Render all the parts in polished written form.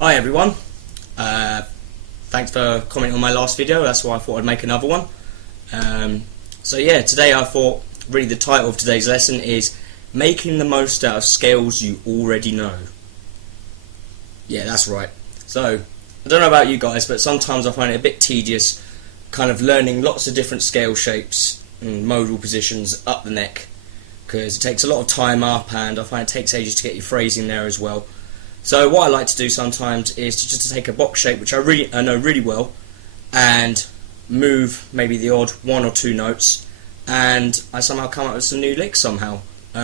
Hi everyone, thanks for commenting on my last video. That's why I thought I'd make another one. So yeah, today I thought really the title of today's lesson is making the most out of scales you already know. Yeah, that's right. So I don't know about you guys, but sometimes I find it a bit tedious kind of learning lots of different scale shapes and modal positions up the neck, because it takes a lot of time up and I find it takes ages to get your phrasing there as well. So what I like to do sometimes is to take a box shape which I know really well and move maybe the odd one or two notes, and I somehow come up with some new licks somehow,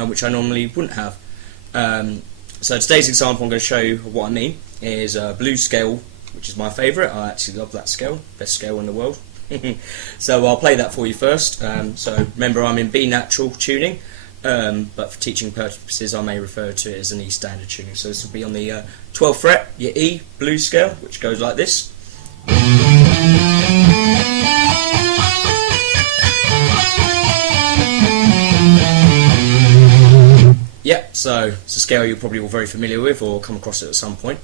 which I normally wouldn't have. So today's example I'm going to show you what I mean is a blues scale, which is my favourite. I actually love that scale, best scale in the world. So I'll play that for you first. So remember, I'm in B natural tuning. But for teaching purposes I may refer to it as an E standard tuning. So this will be on the 12th fret, your E blues scale, which goes like this. Yep, so it's a scale you're probably all very familiar with or come across it at some point.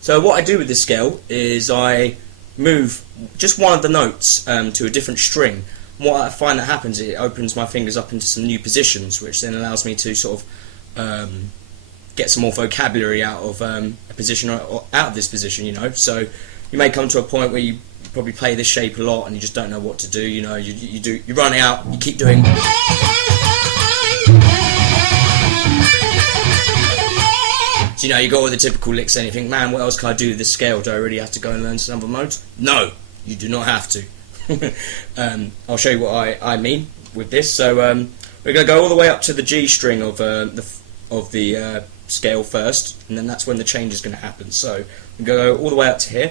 So what I do with this scale is I move just one of the notes to a different string. What I find that happens, it opens my fingers up into some new positions, which then allows me to sort of get some more vocabulary out of a position or out of this position, you know. So you may come to a point where you probably play this shape a lot and you just don't know what to do, you know. You run out, you keep doing. So, you know, you got all the typical licks and you think, man, what else can I do with this scale? Do I really have to go and learn some other modes? No, you do not have to. I'll show you what I mean with this. So we're going to go all the way up to the G string of the scale first, and then that's when the change is going to happen. So we're going to go all the way up to here.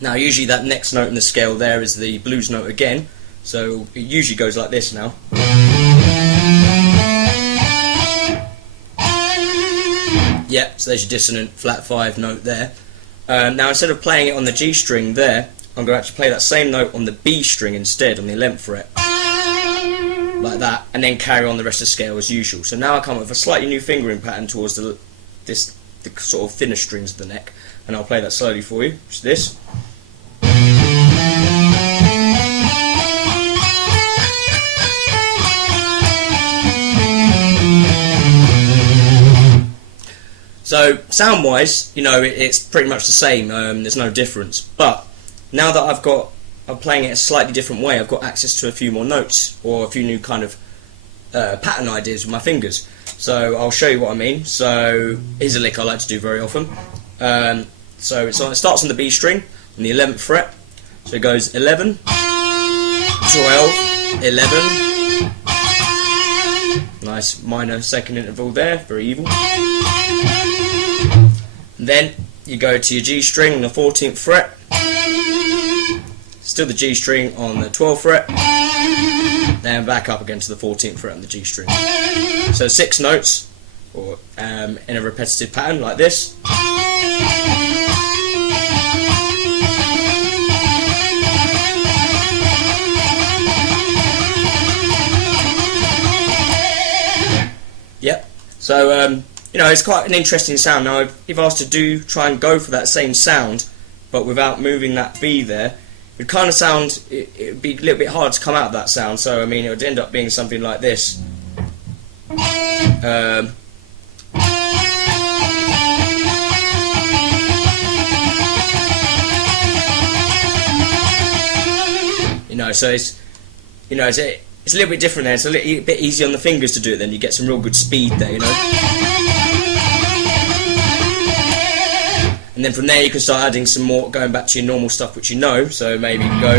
Now usually that next note in the scale there is the blues note again, so it usually goes like this now. Yep, so there's your dissonant flat 5 note there. Now instead of playing it on the G string there, I'm going to actually play that same note on the B string instead, on the 11th fret. Like that, and then carry on the rest of the scale as usual. So now I come up with a slightly new fingering pattern towards the sort of thinner strings of the neck, and I'll play that slowly for you, which is this. So sound-wise, you know, it's pretty much the same. There's no difference. But now that I'm playing it a slightly different way, I've got access to a few more notes or a few new kind of pattern ideas with my fingers. So I'll show you what I mean. So here's a lick I like to do very often. So it starts on the B string on the 11th fret. So it goes 11, 12, 11. Nice minor second interval there, very evil. Then you go to your G string on the 14th fret, still the G string on the 12th fret, then back up again to the 14th fret on the G string. So 6 notes, or in a repetitive pattern like this. Yep. So you know, it's quite an interesting sound. Now, if I was to try and go for that same sound, but without moving that B there, it would kind of sound, it would be a little bit hard to come out of that sound. So, I mean, it would end up being something like this. You know, so it's, you know, it's a little bit different there. It's a little bit easier on the fingers to do it. Then you get some real good speed there, you know. And then from there you can start adding some more, going back to your normal stuff which you know. So maybe you can go.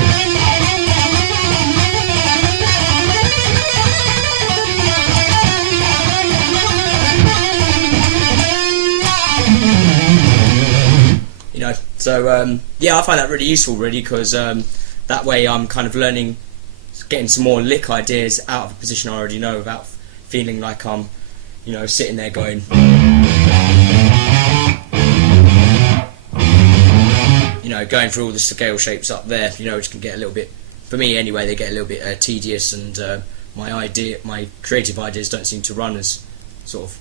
You know, so yeah, I find that really useful, really, because that way I'm kind of learning, getting some more lick ideas out of a position I already know without feeling like I'm, you know, sitting there going. You know, going through all the scale shapes up there, you know, which can get a little bit, for me anyway, they get a little bit tedious, and my creative ideas don't seem to run as sort of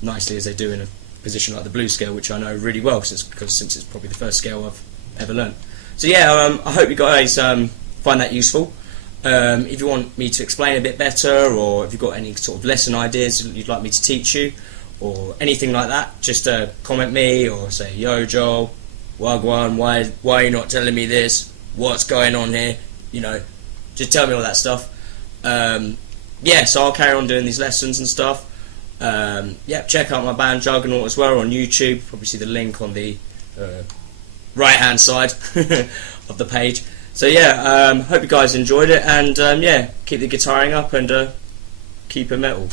nicely as they do in a position like the blues scale, which I know really well since it's probably the first scale I've ever learned. So yeah, I hope you guys find that useful. If you want me to explain a bit better, or if you've got any sort of lesson ideas you'd like me to teach you, or anything like that, just comment me or say, yo Joel, Wagwan, why are you not telling me this? What's going on here? You know, just tell me all that stuff. Yeah, so I'll carry on doing these lessons and stuff. Yeah, check out my band Juggernaut as well on YouTube. Probably see the link on the right hand side of the page. So yeah, hope you guys enjoyed it, and yeah, keep the guitaring up and keep it metal.